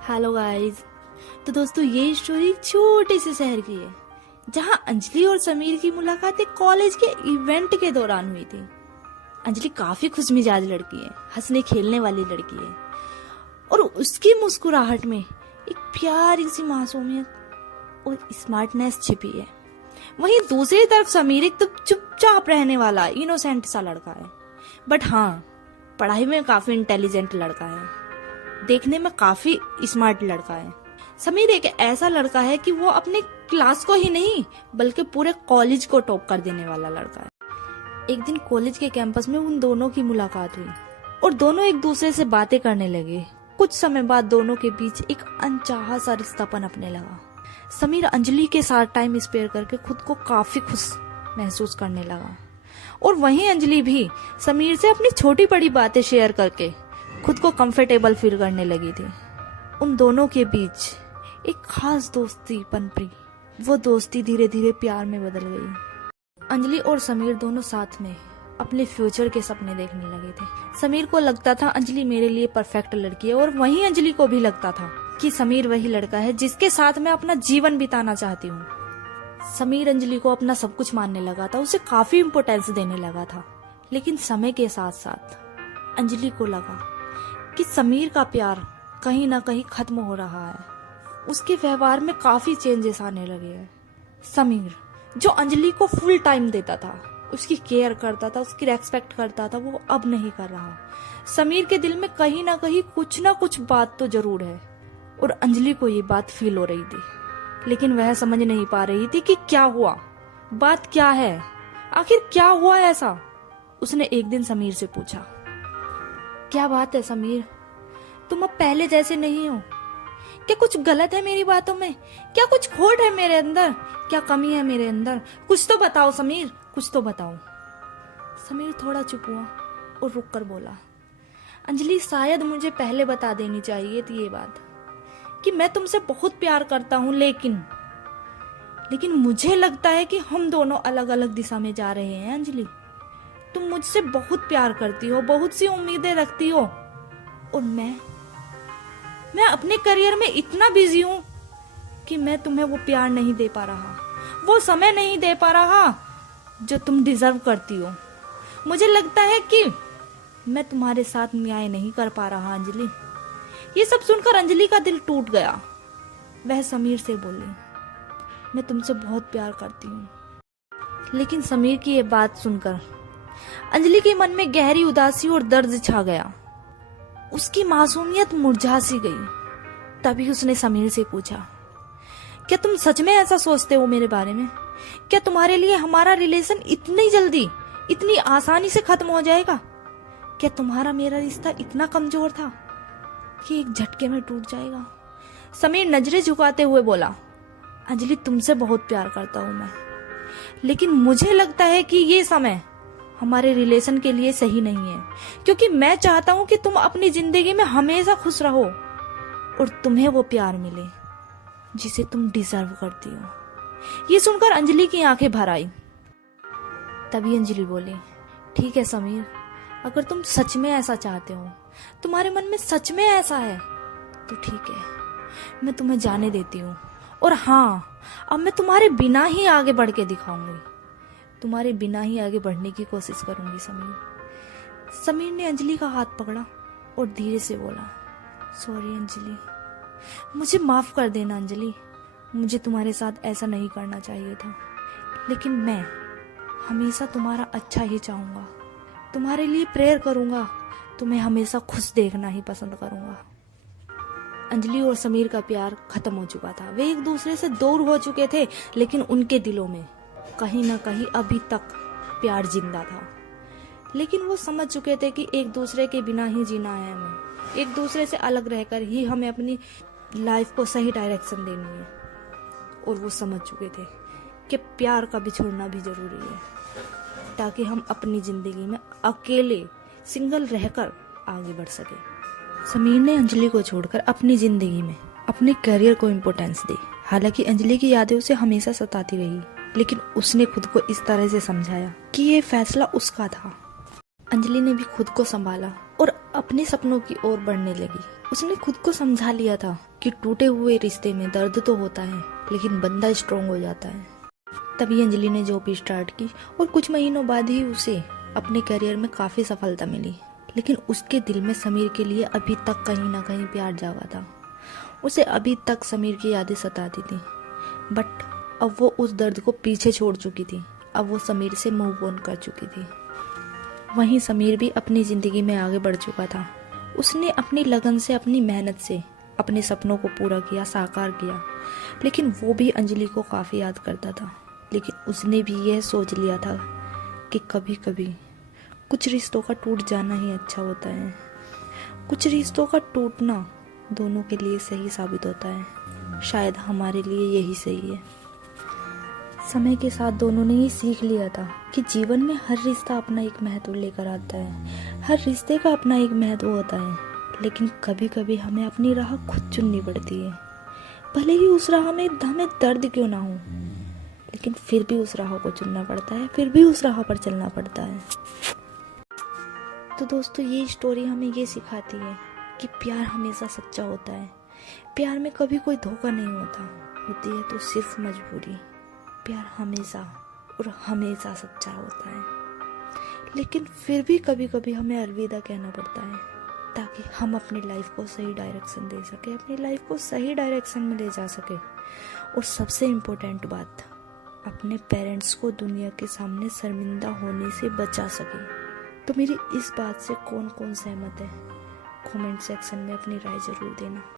Hello guys. तो दोस्तों ये स्टोरी एक छोटे से शहर की है जहां अंजलि और समीर की मुलाकात एक कॉलेज के इवेंट के दौरान हुई थी। अंजलि काफी खुशमिजाज लड़की है, हंसने खेलने वाली लड़की है और उसकी मुस्कुराहट में एक प्यारी सी मासूमियत और स्मार्टनेस छिपी है। वहीं दूसरी तरफ समीर एक तो चुपचाप रहने वाला इनोसेंट सा लड़का है, बट हाँ पढ़ाई में काफी इंटेलिजेंट लड़का है, देखने में काफी स्मार्ट लड़का है। समीर एक ऐसा लड़का है कि वो अपने क्लास को ही नहीं बल्कि पूरे कॉलेज को टॉप कर देने वाला लड़का है। एक दिन कॉलेज के कैंपस में उन दोनों की मुलाकात हुई और दोनों एक दूसरे से बातें करने लगे। कुछ समय बाद दोनों के बीच एक अनचाहा सा रिश्ता पनपने लगा। समीर अंजलि के साथ टाइम स्पेयर करके खुद को काफी खुश महसूस करने लगा और वहीं अंजलि भी समीर से अपनी छोटी बड़ी बातें शेयर करके खुद को कंफर्टेबल फील करने लगी थी। उन दोनों के बीच एक खास दोस्ती पनपी। वो दोस्ती धीरे धीरे प्यार में बदल गई। अंजलि और समीर दोनों साथ में अपने फ्यूचर के सपने देखने लगे थे। समीर को लगता था अंजलि मेरे लिए परफेक्ट लड़की है और वहीं अंजलि को भी लगता था कि समीर वही लड़का है जिसके साथ मैं अपना जीवन बिताना चाहती हूँ। समीर अंजलि को अपना सब कुछ मानने लगा था, उसे काफी इम्पोर्टेंस देने लगा था। लेकिन समय के साथ साथ अंजलि को लगा कि समीर का प्यार कहीं ना कहीं खत्म हो रहा है। उसके व्यवहार में काफी चेंजेस आने लगे हैं। समीर जो अंजलि को फुल टाइम देता था, उसकी केयर करता था, उसकी रेस्पेक्ट करता था, वो अब नहीं कर रहा। समीर के दिल में कहीं ना कहीं कुछ ना कुछ बात तो जरूर है और अंजलि को ये बात फील हो रही थी, लेकिन वह समझ नहीं पा रही थी कि क्या हुआ, बात क्या है, आखिर क्या हुआ ऐसा। उसने एक दिन समीर से पूछा, क्या बात है समीर, तुम अब पहले जैसे नहीं हो? क्या कुछ गलत है मेरी बातों में? क्या कुछ खोट है मेरे अंदर? क्या कमी है मेरे अंदर? कुछ तो बताओ समीर, कुछ तो बताओ। समीर थोड़ा चुप हुआ और रुक कर बोला, अंजलि शायद मुझे पहले बता देनी चाहिए थी ये बात कि मैं तुमसे बहुत प्यार करता हूँ, लेकिन मुझे लगता है कि हम दोनों अलग अलग दिशा में जा रहे हैं। अंजलि तुम मुझसे बहुत प्यार करती हो, बहुत सी उम्मीदें रखती हो और मैं अपने करियर में इतना बिजी हूं कि मैं तुम्हें वो प्यार नहीं दे पा रहा, वो समय नहीं दे पा रहा जो तुम डिजर्व करती हो। मुझे लगता है कि मैं तुम्हारे साथ न्याय नहीं कर पा रहा अंजलि। ये सब सुनकर अंजलि का दिल टूट गया। वह समीर से बोली, मैं तुमसे बहुत प्यार करती हूँ। लेकिन समीर की ये बात सुनकर अंजलि के मन में गहरी उदासी और दर्द छा गया। उसकी मासूमियत मुरझा सी गई। तभी उसने समीर से पूछा, क्या तुम सच में ऐसा सोचते हो मेरे बारे में? क्या तुम्हारे लिए हमारा रिलेशन इतनी जल्दी, इतनी आसानी से खत्म हो जाएगा? क्या तुम्हारा मेरा रिश्ता इतना कमजोर था कि एक झटके में टूट जाएगा? समीर नजरें झुकाते हुए बोला, अंजलि तुमसे बहुत प्यार करता हूं मैं, लेकिन मुझे लगता है कि ये समय हमारे रिलेशन के लिए सही नहीं है, क्योंकि मैं चाहता हूं कि तुम अपनी जिंदगी में हमेशा खुश रहो और तुम्हें वो प्यार मिले जिसे तुम डिजर्व करती हो। ये सुनकर अंजलि की आंखें भर आई। तभी अंजलि बोली, ठीक है समीर, अगर तुम सच में ऐसा चाहते हो, तुम्हारे मन में सच में ऐसा है तो ठीक है, मैं तुम्हें जाने देती हूँ। और हाँ, अब मैं तुम्हारे बिना ही आगे बढ़ के दिखाऊंगी, तुम्हारे बिना ही आगे बढ़ने की कोशिश करूंगी समीर। समीर ने अंजलि का हाथ पकड़ा और धीरे से बोला, सॉरी अंजलि, मुझे माफ कर देना अंजलि, मुझे तुम्हारे साथ ऐसा नहीं करना चाहिए था, लेकिन मैं हमेशा तुम्हारा अच्छा ही चाहूंगा, तुम्हारे लिए प्रेयर करूंगा, तुम्हें हमेशा खुश देखना ही पसंद करूंगा। अंजलि और समीर का प्यार खत्म हो चुका था। वे एक दूसरे से दूर हो चुके थे, लेकिन उनके दिलों में कहीं ना कहीं अभी तक प्यार जिंदा था। लेकिन वो समझ चुके थे कि एक दूसरे के बिना ही जीना है हमें, एक दूसरे से अलग रहकर ही हमें अपनी लाइफ को सही डायरेक्शन देनी है। और वो समझ चुके थे कि प्यार का बिछुड़ना भी जरूरी है, ताकि हम अपनी जिंदगी में अकेले सिंगल रहकर आगे बढ़ सके। समीर ने अंजलि को छोड़कर अपनी जिंदगी में अपने करियर को इम्पोर्टेंस दी। हालांकि अंजलि की यादें उसे हमेशा सताती रही, लेकिन उसने खुद को इस तरह से समझाया कि ये फैसला उसका था। अंजलि ने भी खुद को संभाला और अपने सपनों की ओर बढ़ने लगी। उसने खुद को समझा लिया था कि टूटे हुए रिश्ते में दर्द तो होता है, लेकिन बंदा स्ट्रांग हो जाता है। तभी अंजलि ने जॉब स्टार्ट की और कुछ महीनों बाद ही उसे अपने करियर में काफ़ी सफलता मिली। लेकिन उसके दिल में समीर के लिए अभी तक कहीं ना कहीं प्यार जागा था। उसे अभी तक समीर की यादें सताती थी, बट अब वो उस दर्द को पीछे छोड़ चुकी थी। अब वो समीर से मूव ऑन कर चुकी थी। वहीं समीर भी अपनी ज़िंदगी में आगे बढ़ चुका था। उसने अपनी लगन से, अपनी मेहनत से अपने सपनों को पूरा किया, साकार किया। लेकिन वो भी अंजलि को काफ़ी याद करता था। लेकिन उसने भी यह सोच लिया था कि कभी कभी कुछ रिश्तों का टूट जाना ही अच्छा होता है। कुछ रिश्तों का टूटना दोनों के लिए सही साबित होता है। शायद हमारे लिए यही सही है। समय के साथ दोनों ने ये सीख लिया था कि जीवन में हर रिश्ता अपना एक महत्व लेकर आता है। हर रिश्ते का अपना एक महत्व होता है। लेकिन कभी कभी हमें अपनी राह खुद चुननी पड़ती है। भले ही उस राह में हमें दर्द क्यों ना हो, लेकिन फिर भी उस राह को चुनना पड़ता है, फिर भी उस राह पर चलना पड़ता है। तो दोस्तों, ये स्टोरी हमें ये सिखाती है कि प्यार हमेशा सच्चा होता है। प्यार में कभी कोई धोखा नहीं होता, होती है तो सिर्फ मजबूरी। प्यार हमेशा और हमेशा सच्चा होता है। लेकिन फिर भी कभी कभी हमें अलविदा कहना पड़ता है, ताकि हम अपनी लाइफ को सही डायरेक्शन दे सके, अपनी लाइफ को सही डायरेक्शन में ले जा सके। और सबसे इम्पोर्टेंट बात, अपने पेरेंट्स को दुनिया के सामने शर्मिंदा होने से बचा सके। तो मेरी इस बात से कौन कौन सहमत है, कमेंट सेक्शन में अपनी राय जरूर देना।